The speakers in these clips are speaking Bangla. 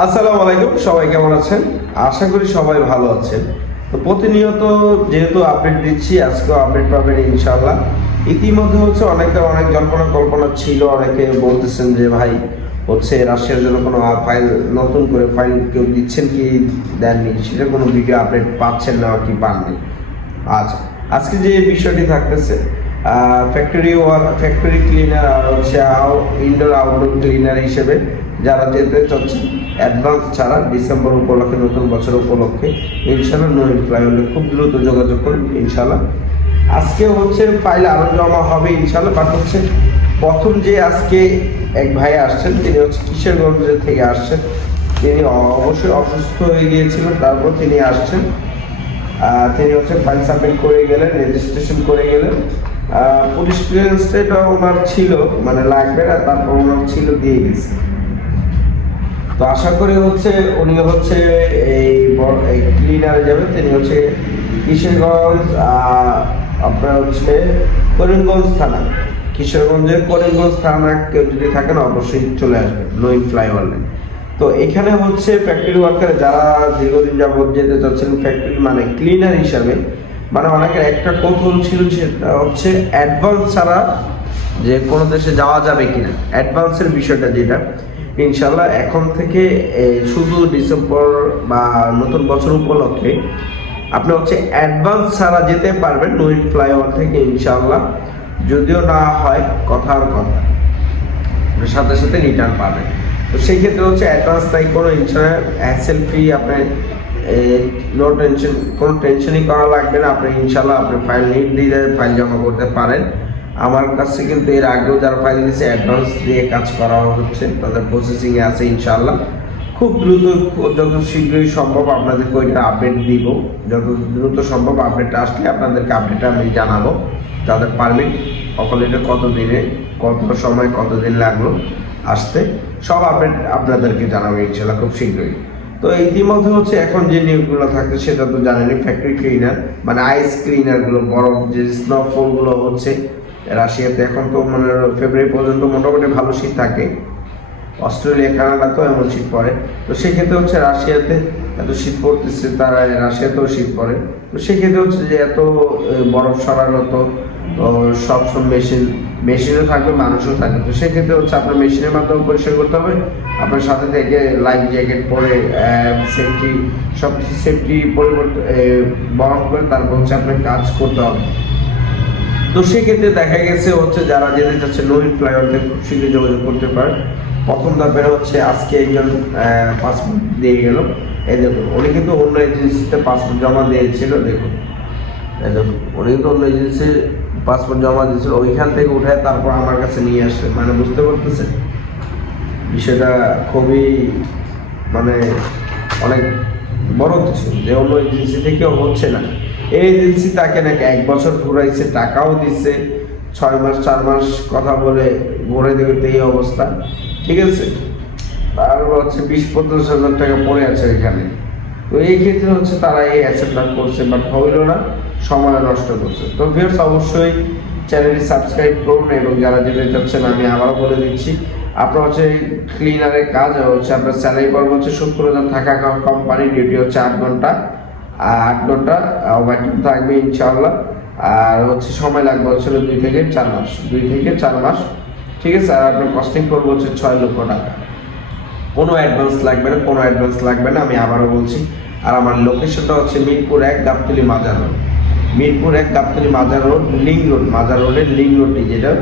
আসসালামু আলাইকুম, সবাই কেমন আছেন? আশা করি সবাই ভালো আছেন। তো প্রতিনিয়ত যেহেতু আপডেট দিচ্ছি, আজকেও আপডেট পাবেন ইনশাআল্লাহ। ইতিমধ্যে অনেক জল্পনা কল্পনা ছিল, অনেকে বলতেছেন যে ভাই রাশিয়ার জন্য কোনো ফাইল, নতুন করে ফাইল কেউ দিচ্ছেন কি দেননি, সেটা কোনো ভিডিও আপডেট পাচ্ছেন না কি পাননি। আচ্ছা, আজকে যে বিষয়টি থাকতেছে ফ্যাক্টরি ক্লিনার আর ইনডোর আউটডোর ক্লিনার হিসেবে যারা যেতে চাচ্ছে অ্যাডভান্স ছাড়া ডিসেম্বর উপলক্ষে, নতুন বছর উপলক্ষে ইনশাল্লাহ নো রিপ্লাই হলে খুব দ্রুত যোগাযোগ করুন ইনশাল্লাহ। আজকে ফাইল আরও জমা হবে ইনশাল্লাহ। বাট প্রথম যে আজকে এক ভাই আসছেন, তিনি কিশোরগঞ্জ থেকে আসছেন। তিনি অবশ্যই অসুস্থ হয়ে গিয়েছিলেন, তারপর তিনি আসছেন। তিনি ফাইল সাবমিট করে গেলেন, রেজিস্ট্রেশন করে গেলেন। পুলিশ ক্লিয়ারেন্সটা ওনার ছিল, মানে লাগবে না, তারপর ওনার ছিল, দিয়ে গেছে। তো আশা করি উনি এই ক্লিনারে যাবেন। তিনি কিশোরগঞ্জ, আপনার করিমগঞ্জ থানা, কিশোরগঞ্জের করিমগঞ্জ থানা কেউ যদি থাকেন অবশ্যই চলে আসবেন নইন ফ্লাইওভার লাইন। তো এখানে ফ্যাক্টরি ওয়ার্কার যারা দীর্ঘদিন যাবত যেতে চাচ্ছেন ফ্যাক্টরি মানে ক্লিনার হিসাবে, মানে অনেকের একটা কৌতূহল ছিল, সেটা অ্যাডভান্স ছাড়া যে কোনো দেশে যাওয়া যাবে কিনা, অ্যাডভান্সের বিষয়টা যেটা ইনশাল্লাহ এখন থেকে শুধু ডিসেম্বর বা নতুন বছর উপলক্ষে আপনি অ্যাডভান্স ছাড়া যেতে পারবেন নইন ফ্লাইওভার থেকে ইনশাল্লাহ। যদিও না হয় কথার কথা, সাথে সাথে রিটার্ন পাবেন। তো সেই ক্ষেত্রে অ্যাডভান্স তাই কোনো হ্যাসেল ফ্রি, আপনি নো টেনশন, কোনো টেনশনই করা লাগবে না। আপনি ইনশাল্লাহ আপনি ফাইল নিট দিয়ে ফাইল জমা করতে পারেন। আমার কাছে কিন্তু এর আগেও যারা ফাইল দিয়েছে অ্যাডভান্স দিয়ে কাজ করা হচ্ছে, তাদের প্রসেসিংয়ে আছে ইনশাল্লাহ। খুব দ্রুত, যত শীঘ্রই সম্ভব আপনাদেরকে ওইটা আপডেট দিব। যত দ্রুত সম্ভব আপডেটটা আসলে আপনাদেরকে আপডেটটা আমি জানাবো। তাদের পারমিট অকলেটে কত দিনে, কত সময়, কতদিন লাগলো আসতে, সব আপডেট আপনাদেরকে জানাবো ইনশাল্লাহ খুব শীঘ্রই। তো ইতিমধ্যে এখন যে নিয়োগগুলো থাকছে সেটা তো জানেনই, ফ্যাক্টরি ক্লিনার মানে আইস ক্লিনারগুলো, বরফ যে স্নোফলগুলো রাশিয়াতে এখন তো মানে ফেব্রুয়ারি পর্যন্ত মোটামুটি ভালো শীত থাকে। অস্ট্রেলিয়া, কানাডা তো এমন শীত পড়ে। তো সেক্ষেত্রে রাশিয়াতে এত শীত পড়তেছে, তারা রাশিয়াতেও শীত পড়ে। তো সেক্ষেত্রে যে এত বরফ সরানো, তো সবসময় মেশিনও থাকবে, মানুষও থাকবে। তো সেক্ষেত্রে আপনার মেশিনের মাধ্যমে পরিষ্কার করতে হবে। আপনার সাথে থেকে লাইফ জ্যাকেট পরে সেফটি, সব কিছু সেফটি পরিবর্তন বহন করে তারপর আপনার কাজ করতে হবে। তো সেক্ষেত্রে দেখা গেছে যারা যেতে চাচ্ছে নইন ফ্লাইওভারতে খুব শীঘ্রই যোগাযোগ করতে পারে। প্রথম ধাপের আজকে একজন পাসপোর্ট দিয়ে গেল। এই দেখুন, উনি কিন্তু অন্য এজেন্সিতে পাসপোর্ট জমা দিয়েছিল। দেখুন উনি কিন্তু অন্য এজেন্সির পাসপোর্ট জমা দিয়েছিল, ওইখান থেকে উঠায় তারপর আমার কাছে নিয়ে আসে। মানে বুঝতে পারতেছে বিষয়টা খুবই মানে অনেক বড় কিছু, যে অন্য এজেন্সি থেকেও হচ্ছে না। এই এজেন্সি তাকে নাকি 1 বছর ঘুরাইছে, টাকাও দিচ্ছে, 6 মাস 4 মাস কথা বলে ঘুরে দেবে, এই অবস্থা। ঠিক আছে, তার 20-25 হাজার টাকা পড়ে আছে এখানে। তো এই ক্ষেত্রে তারা এই অ্যাসেপ্টটা করছে, বাট হইল না, সময় নষ্ট করছে। তো ভিউয়ার্স, অবশ্যই চ্যানেলটি সাবস্ক্রাইব করুন। এবং যারা যেতে চাচ্ছেন, আমি আবারও বলে দিচ্ছি, আপনার ক্লিনারের কাজ আপনার স্যালারি পড়বে 70,000 থাকা কোম্পানি, ডিউটি 8 ঘন্টা, 8 ঘন্টা ওভারটাইম থাকবে ইনশাআল্লাহ। আর সময় লাগবে 2 থেকে 4 মাস, 2 থেকে 4 মাস। ঠিক আছে, আর আপনার কস্টিং করবো 6 লক্ষ টাকা। কোনো অ্যাডভান্স লাগবে না, আমি আবারও বলছি। আর আমার লোকেশনটা মিরপুর 1 গাবতলী মাজার রোড, মিরপুর 1 গাবতলী মাজার রোড, মাজার রোডের লিঙ্ক রোডটি যেটা,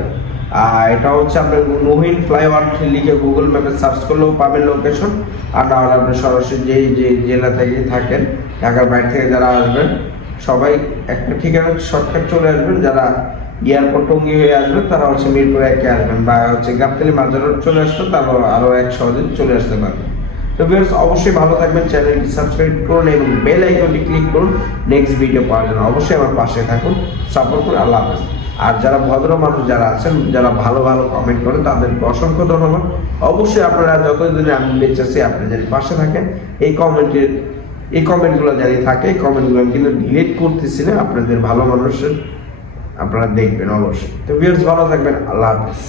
এটা আপনার নহিন ফ্লাইওভার লিখে গুগল ম্যাপে সার্চ করলেও পাবেন লোকেশন। আর না হলে আপনি সরাসরি যে জেলা থেকে থাকেন, ঢাকার বাইরে থেকে যারা আসবেন, সবাই একটা ঠিকানা শর্টকাট চলে আসবেন। যারা এয়ারপোর্ট টঙ্গী হয়ে আসবেন তারা মিরপুর 1-এ আসবেন, বা গাবতলী মাজার রোড চলে আসবেন, তারপর আরও 1 সহজে চলে আসতে পারবেন। তো ভিউয়ার্স, অবশ্যই ভালো থাকবেন, চ্যানেলটি সাবস্ক্রাইব করুন এবং বেল আইকনটি ক্লিক করুন নেক্সট ভিডিও পাওয়ার জন্য। অবশ্যই আমার পাশে থাকুন, সাপোর্ট করুন। আল্লাহ হাফেজ। আর যারা ভদ্র মানুষ যারা আছেন, যারা ভালো কমেন্ট করেন, তাদেরকে অসংখ্য ধন্যবাদ। অবশ্যই আপনারা যতদিনে আমি বেঁচে আছি, আপনি যদি পাশে থাকেন, এই কমেন্টগুলো জানি থাকে, এই কমেন্টগুলো আমি কিন্তু ডিলিট করতেছি না। আপনাদের ভালো মানুষের আপনারা দেখবেন অবশ্যই। তো ভিউয়ার্স, ভালো থাকবেন, আল্লাহ হাফেজ।